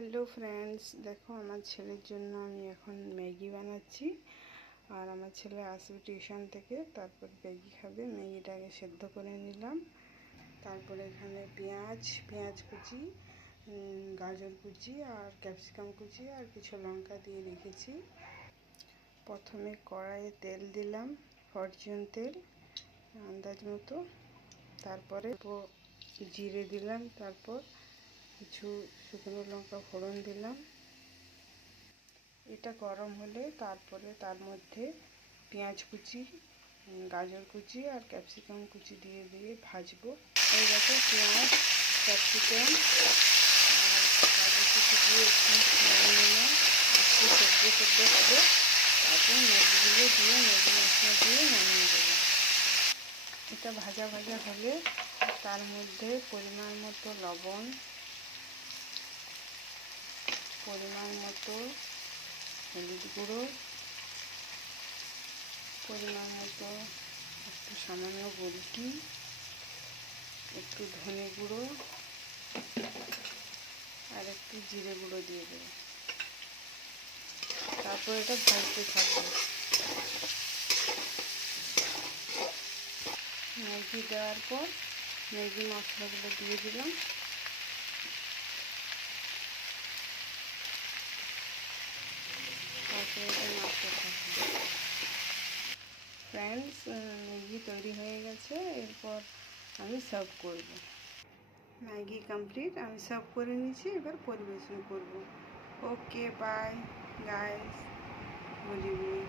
Hello friends, দেখো আমার ছেলের জন্য আমি এখন ম্যাগি বানাচ্ছি। আর আমার ছেলে আসবে টিউশন থেকে, তারপর ম্যাগি খাবে। ম্যাগিটাকে সেদ্ধ করে নিলাম। তারপরে এখানে পেঁয়াজ কুচি, গাজর কুচি আর ক্যাপসিকাম কুচি আর কিছু লঙ্কা দিয়ে রেখেছি। প্রথমে কড়াইয়ে তেল দিলাম, ফরচুন তেল আন্দাজ মতো। তারপরে জিরে দিলাম, তারপর কিছু শুকনো লঙ্কা ফোড়ন দিলাম। এটা গরম হলে তারপরে তার মধ্যে পেঁয়াজ কুচি, গাজর কুচি আর ক্যাপসিকাম কুচি দিয়ে ভাজবো। এই দেখো পেঁয়াজ, ক্যাপসিকাম আর গাজর কুচি দিয়ে একটু নেড়ে নিলাম। একটু সেদ্ধ হবে, তারপর ম্যাগিগুলো দিয়ে ম্যাগি মশলা দিয়ে নামিয়ে দেবো। এটা ভাজা হলে তার মধ্যে পরিমাণ মতো লবণ, পরিমাণ মতো হলুদ গুঁড়ো, পরিমাণ মতো একটু সামান্য গোলকি, একটু ধনে গুঁড়ো আর একটু জিরে গুঁড়ো দিয়ে দেবো। তারপর এটা ভাজতে থাকবো। ম্যাগি দেওয়ার পর ম্যাগি মশলাগুলো দিয়ে দিলাম। তারপরে এটা নাড়তে থাকবো। ফ্রেন্ডস, ম্যাগি তৈরি হয়ে গেছে। এরপর আমি সার্ভ করব। ম্যাগি কমপ্লিট, আমি সার্ভ করে নিয়েছি। এবার পরিবেশন করব। ওকে, বাই গাইস, গুড ইভিনিং।